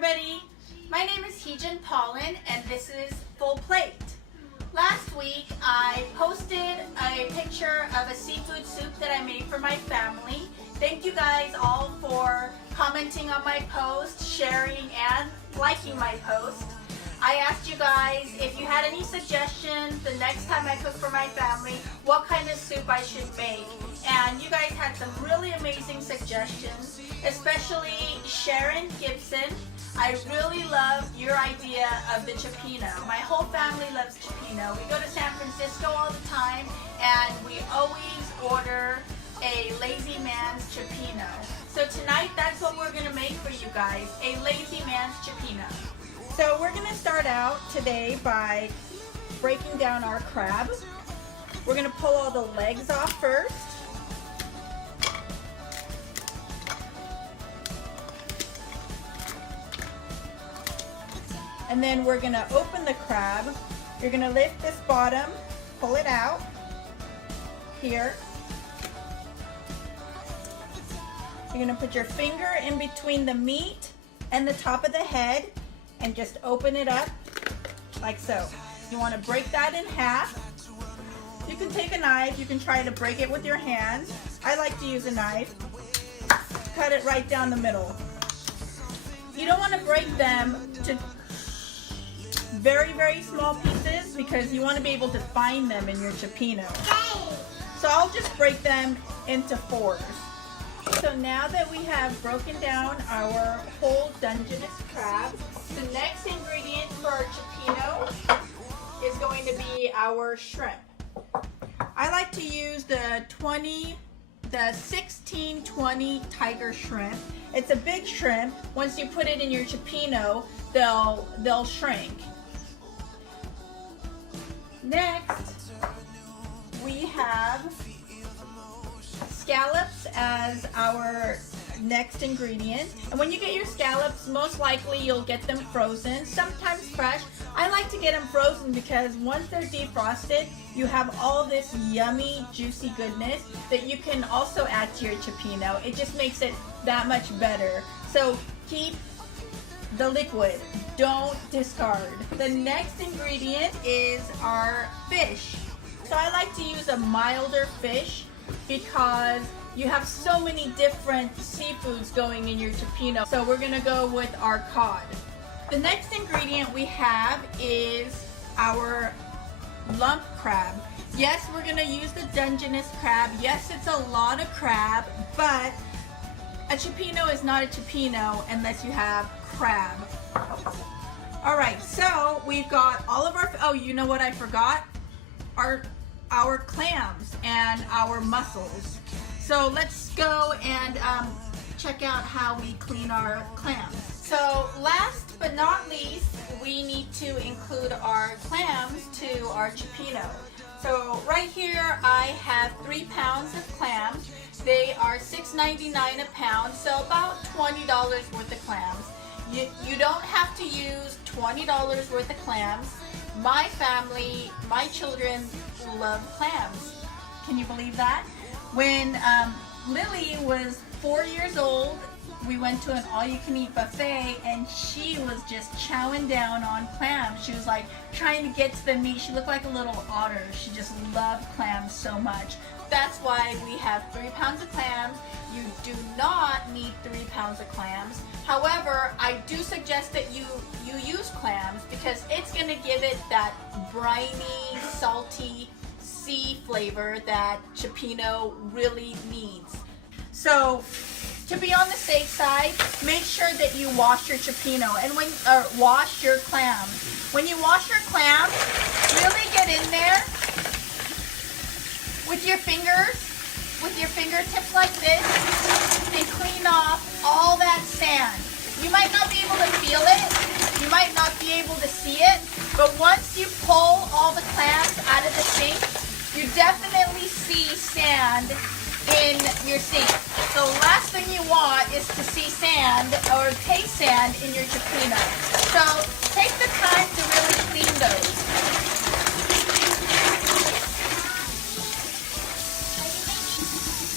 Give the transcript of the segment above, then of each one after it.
everybody. My name is Heejin and this is Full Plate. Last week I posted a picture of a seafood soup that I made for my family. Thank you guys all for commenting on my post, sharing and liking my post. I asked you guys if you had any suggestions the next time I cook for my family, what kind of soup I should make. And you guys had some really amazing suggestions, especially Sharon Gibson. I really love your idea of the cioppino. My whole family loves cioppino. We go to San Francisco all the time and we always order a Lazy Mans Cioppino. So tonight that's what we're going to make for you guys, a Lazy Mans Cioppino. So we're going to start out today by breaking down our crab. We're going to pull all the legs off first. And then we're going to open the crab. You're going to lift this bottom, pull it out here. You're going to put your finger in between the meat and the top of the head and just open it up like so. You want to break that in half. You can take a knife. You can try to break it with your hands. I like to use a knife. Cut it right down the middle. You don't want to break them to very, very small pieces because you want to be able to find them in your cioppino. So I'll just break them into fours. So now that we have broken down our whole Dungeness crab, the next ingredient for our cioppino is going to be our shrimp. I like to use the 1620 tiger shrimp. It's a big shrimp. Once you put it in your cioppino, they'll shrink. Next, we have scallops as our next ingredient. And when you get your scallops, most likely you'll get them frozen, sometimes fresh. I like to get them frozen because once they're defrosted, you have all this yummy, juicy goodness that you can also add to your cioppino. It just makes it that much better. So keep the liquid, don't discard. The next ingredient is our fish. So I like to use a milder fish because you have so many different seafoods going in your cioppino. So we're gonna go with our cod. The next ingredient we have is our lump crab. Yes, we're gonna use the Dungeness crab. Yes, it's a lot of crab, but a cioppino is not a cioppino unless you have crab. All right, so we've got all of our, oh, you know what I forgot? Our clams and our mussels. So let's go and check out how we clean our clams. So last but not least, we need to include our clams to our cioppino. So right here I have 3 pounds of clams. They are $6.99 a pound, so about $20 worth of clams. You don't have to use $20 worth of clams. My family, my children love clams. Can you believe that? When Lily was 4 years old, we went to an all-you-can-eat buffet and she was just chowing down on clams. She was like trying to get to the meat. She looked like a little otter. She just loved clams so much. That's why we have 3 pounds of clams. You do not need 3 pounds of clams. However, I do suggest that you use clams because it's going to give it that briny, salty sea flavor that cioppino really needs. So to be on the safe side, make sure that you wash your cioppino and wash your clams. When you wash your clams, really get in there with your fingertips like this and clean off all that sand. You might not be able to feel it, you might not be able to see it, but once you pull all the clams out of the sink, you definitely see sand in your sink. So the last thing you want is to see sand or taste sand in your cioppino. So take the time to really clean those.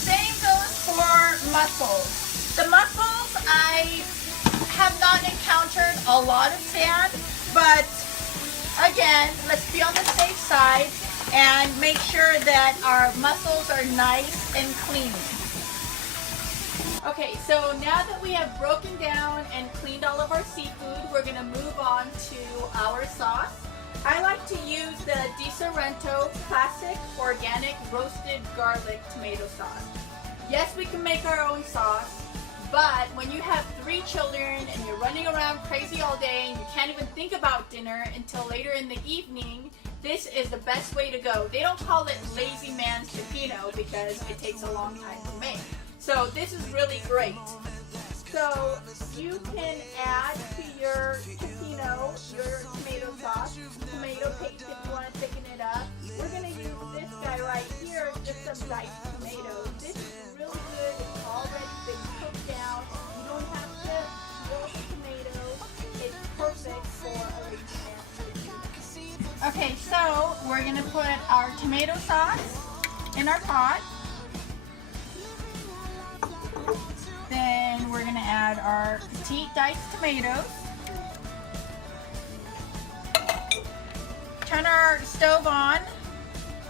Same goes for mussels. The mussels I have not encountered lot of sand, but again, let's be on the safe side and make sure that our mussels are nice and clean. Okay, so now that we have broken down and cleaned all of our seafood, we're going to move on to our sauce. I like to use the Di Sorrento classic organic roasted garlic tomato sauce. Yes, we can make our own sauce, but when you have 3 children and you're running around crazy all day and you can't even think about dinner until later in the evening, this is the best way to go. They don't call it Lazy Mans Cioppino because it takes a long time to make. So this is really great. So you can add to your cioppino, your tomato sauce, tomato paste if you want to thicken it up. We're going to use this guy right here, just some diced tomatoes. This is really good. It's already been cooked down. You don't have to boil the tomatoes. It's perfect for a Lazy Mans. Okay, so we're going to put our tomato sauce in our pot. Then we're going to add our petite diced tomatoes. Turn our stove on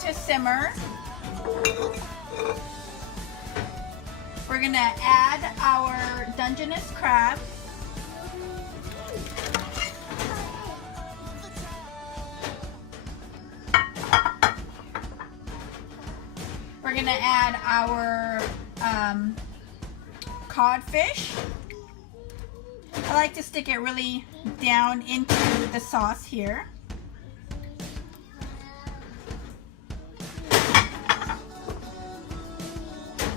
to simmer. We're going to add our Dungeness crab. We're going to add our codfish. I like to stick it really down into the sauce here.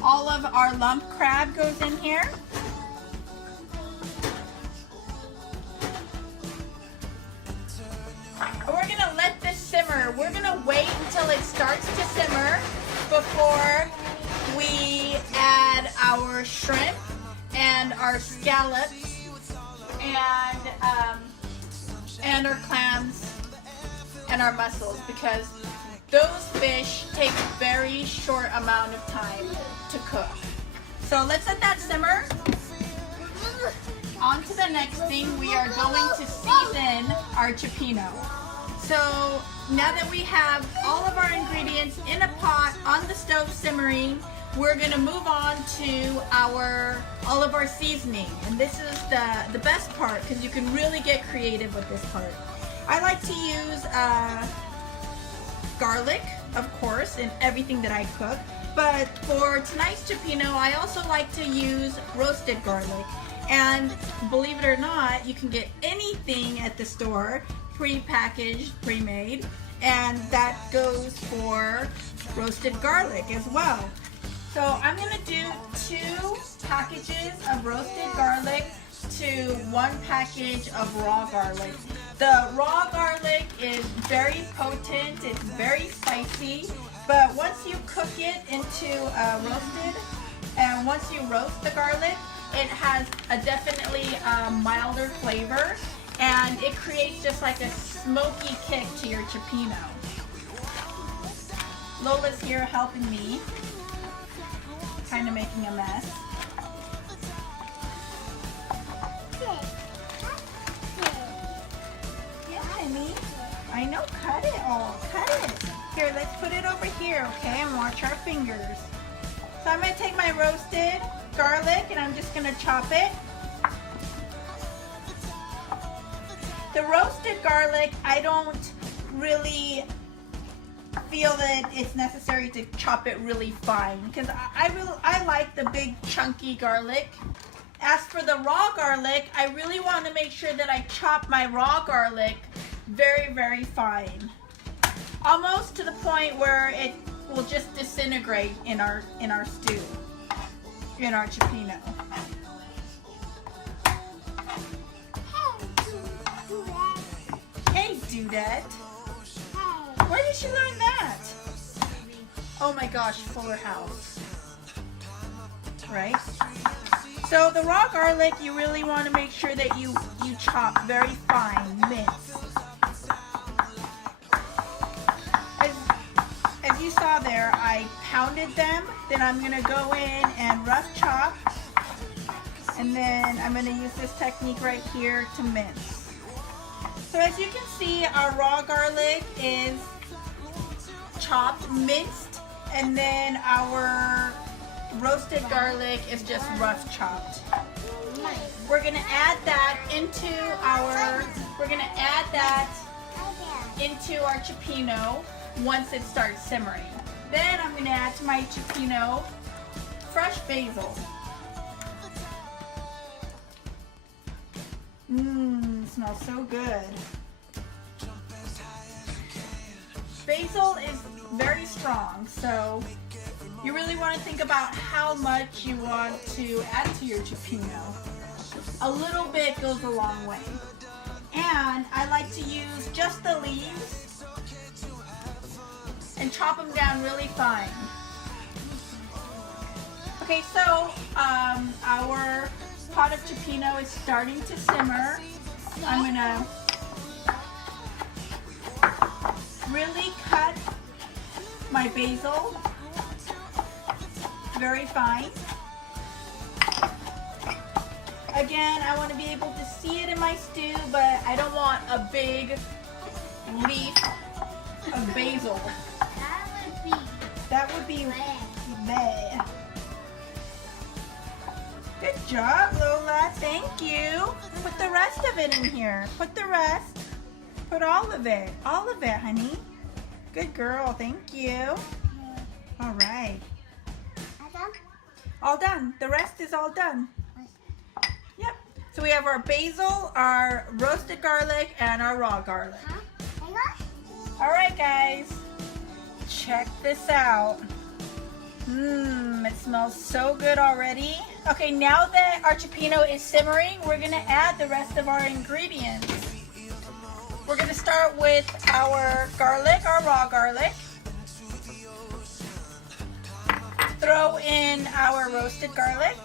All of our lump crab goes in here. We're gonna let this simmer. We're gonna wait until it starts to simmer before we add our shrimp and our scallops and our clams and our mussels, because those fish take a very short amount of time to cook. So let's let that simmer. On to the next thing, we are going to season our cioppino. So now that we have all of our ingredients in a pot on the stove simmering, we're going to move on to all of our seasoning. And this is the best part because you can really get creative with this part. I like to use garlic, of course, in everything that I cook. But for tonight's cioppino, I also like to use roasted garlic. And believe it or not, you can get anything at the store, pre-packaged, pre-made. And that goes for roasted garlic as well. So I'm going to do 2 packages of roasted garlic to 1 package of raw garlic. The raw garlic is very potent, it's very spicy, but once you cook it into roasted, and once you roast the garlic, it has a definitely milder flavor, and it creates just like a smoky kick to your cioppino. Lola's here helping me, kind of making a mess. Yeah, honey. I know, cut it all, cut it. Here, let's put it over here, okay, and watch our fingers. So I'm going to take my roasted garlic and I'm just going to chop it. The roasted garlic, I don't really feel that it's necessary to chop it really fine because I like the big chunky garlic. As for the raw garlic, I really want to make sure that I chop my raw garlic very, very fine. Almost to the point where it will just disintegrate in our stew, in our cioppino. Hey, Dudette. Where did she learn that? Oh my gosh, Fuller House. Right? So the raw garlic, you really want to make sure that you chop very fine, mince. As you saw there, I pounded them. Then I'm going to go in and rough chop. And then I'm going to use this technique right here to mince. So as you can see, our raw garlic is chopped, minced, and then our roasted garlic is just rough chopped. We're gonna add that into our cioppino once it starts simmering. Then I'm gonna add to my cioppino fresh basil. Smells so good. Basil is very strong, so you really want to think about how much you want to add to your cioppino. A little bit goes a long way. And I like to use just the leaves and chop them down really fine. Okay, so our pot of cioppino is starting to simmer. I'm gonna really cut my basil very fine. Again, I want to be able to see it in my stew, but I don't want a big leaf of basil. That would be bad. Good job, Lola. Thank you. Put the rest of it in here. Put the rest. Put all of it. All of it, honey. Good girl. Thank you. All right. All done. The rest is all done. Yep. So we have our basil, our roasted garlic, and our raw garlic. All right, guys. Check this out. It smells so good already. Okay, now that our cioppino is simmering, we're gonna add the rest of our ingredients. We're gonna start with our garlic, our raw garlic. Throw in our roasted garlic.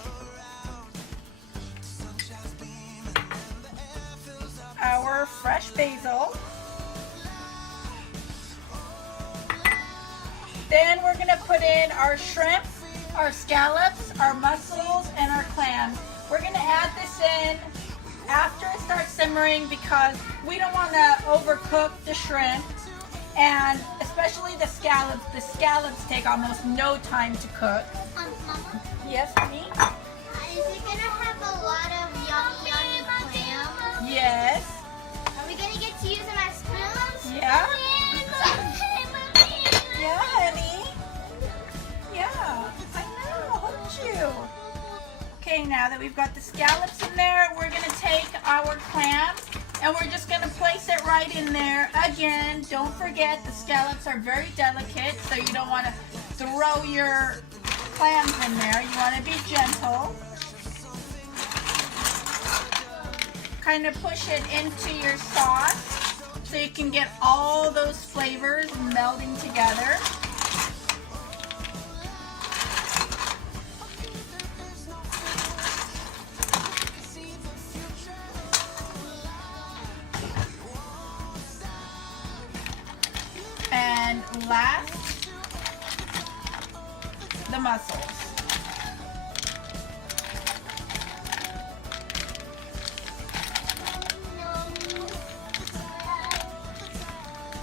Our fresh basil. Then we're gonna put in our shrimp, our scallops, our mussels, and our clams. We're gonna add this in after it starts simmering because we don't wanna overcook the shrimp, and especially the scallops. The scallops take almost no time to cook. Mama? Yes, honey? Is it gonna have a lot of yummy clams? Yes. Are we gonna get to use them as spoons? Yeah. Yeah, honey. Yeah, I know, don't you? Okay, now that we've got the scallops in there, we're gonna take our clams and we're just gonna place it right in there. Again, don't forget the scallops are very delicate, so you don't wanna throw your clams in there. You wanna be gentle. Kind of push it into your sauce so you can get all those flavors melding together. And last, the mussels.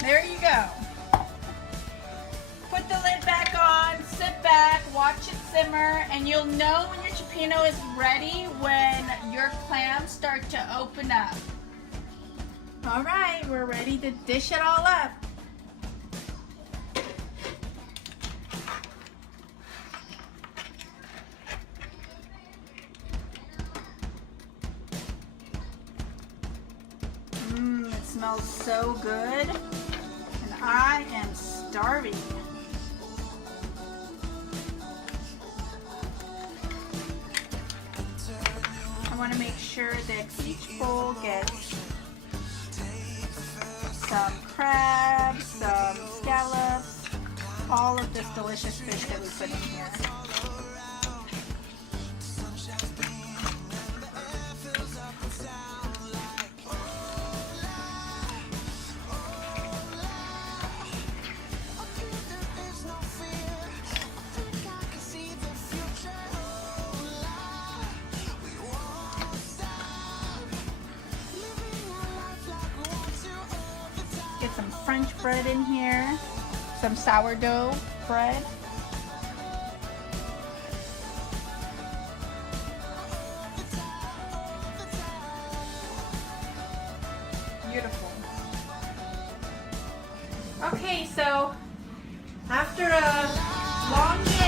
There you go. Put the lid back on, sit back, watch it simmer, and you'll know when your cioppino is ready when your clams start to open up. All right, we're ready to dish it all up. It smells so good. I am starving. I want to make sure that each bowl gets some crabs, some scallops, all of this delicious fish that we put in here. bread in here. Some sourdough bread. Beautiful. Okay, so after a long day